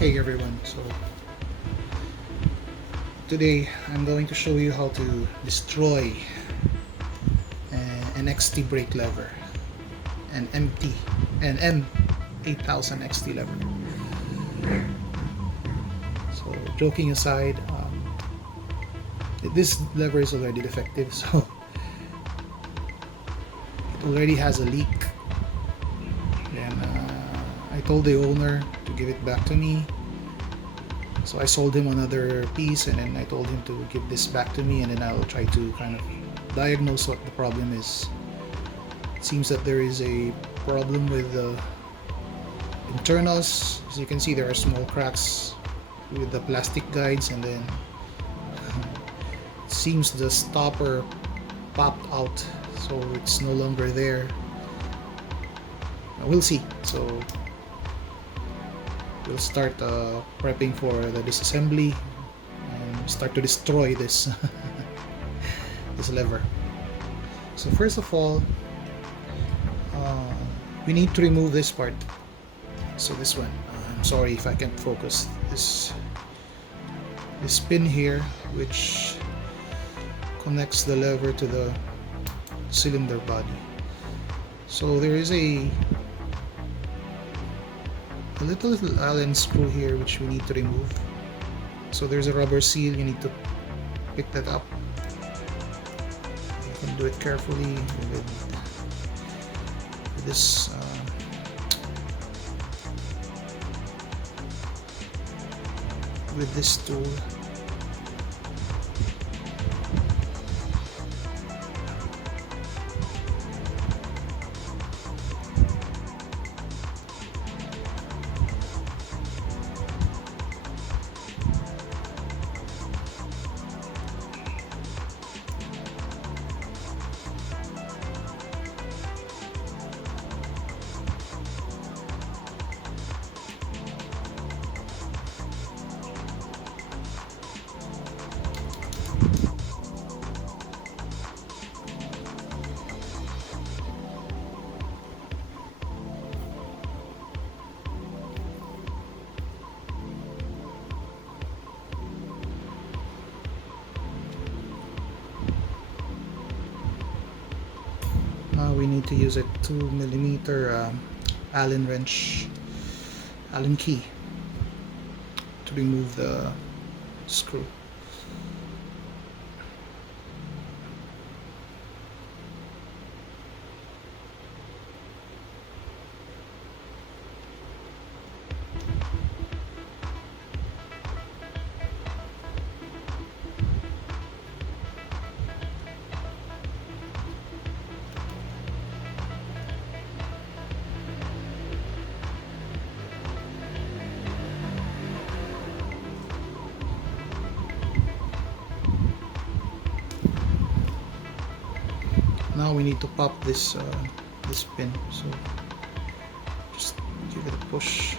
Hey everyone, so today I'm going to show you how to destroy an XT brake lever, an M8000 XT lever. So joking aside, this lever is already defective, so it already has a leak. Then I told the owner to give it back to me. So I sold him another piece, and then I told him to give this back to me, and then I'll try to kind of diagnose what the problem is. It seems that there is a problem with the internals. As you can see, there are small cracks with the plastic guides, and then it seems the stopper popped out, so it's no longer there. We'll see. So we'll start prepping for the disassembly and start to destroy this this lever. So first of all, we need to remove this part. So this one, I'm sorry if I can't focus, this pin here, which connects the lever to the cylinder body. So there is a little Allen screw here which we need to remove. So there's a rubber seal, you need to pick that up. You can do it carefully with this tool. Now we need to use a 2mm Allen wrench, Allen key, to remove the screw. Now we need to pop this pin, so just give it a push.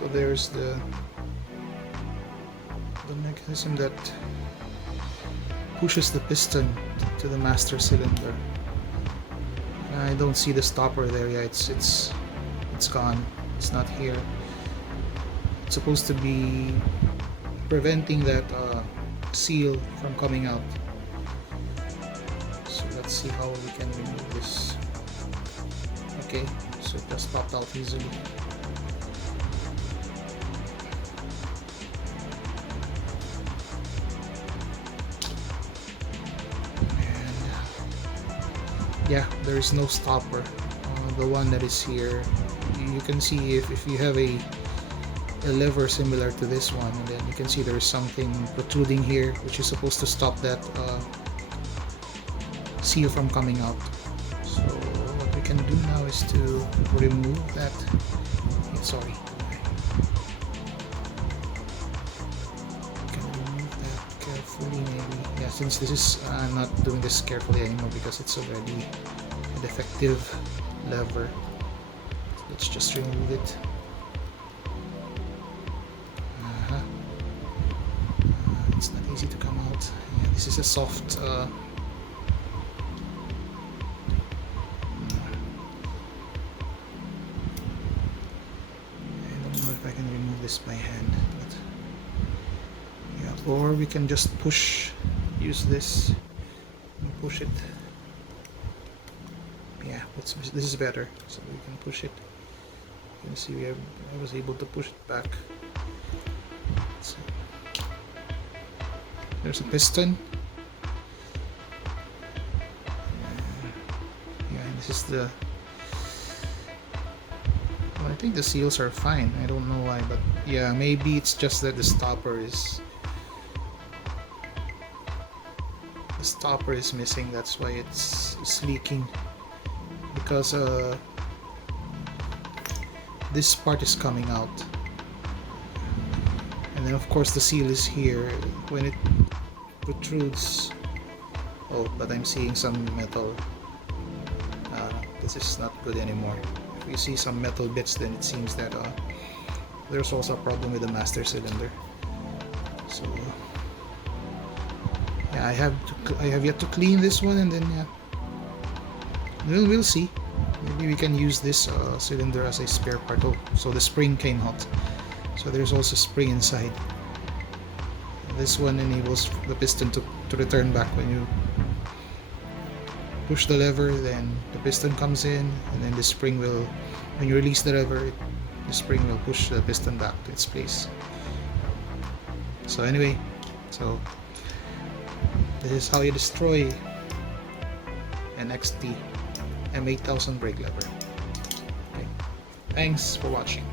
So there's the mechanism that pushes the piston to the master cylinder. I don't see the stopper there yet. It's gone. It's not here. It's supposed to be preventing that seal from coming out. So let's see how we can remove this. Okay, so it just popped out easily. Yeah, there is no stopper. The one that is here, you can see if you have a a lever similar to this one, and then you can see there's something protruding here which is supposed to stop that seal from coming out. So what we can do now is to remove that. Sorry. We can remove that carefully maybe. Yeah, since this is, I'm not doing this carefully anymore because it's already a defective lever. Let's just remove it. It's not easy to come out. Yeah, this is a soft I don't know if I can remove this by hand, but yeah, or we can just use this and push it. Yeah, this is better, so we can push it. You can see I was able to push it back. So there's a piston. Yeah, and this is the. Well, I think the seals are fine. I don't know why, but yeah, maybe it's just that the stopper is missing. That's why it's leaking. Because this part is coming out, and then of course the seal is here. When it protrudes, oh, but I'm seeing some metal. This is not good anymore. If you see some metal bits, then it seems that there's also a problem with the master cylinder. So yeah, I have yet to clean this one, and then yeah, we'll see. Maybe we can use this cylinder as a spare part. Oh, so the spring came hot. So there's also spring inside. This one enables the piston to return back. When you push the lever, then the piston comes in, and then the spring will, when you release the lever, the spring will push the piston back to its place. So anyway, so this is how you destroy an XT m8000 brake lever. Okay. Thanks for watching.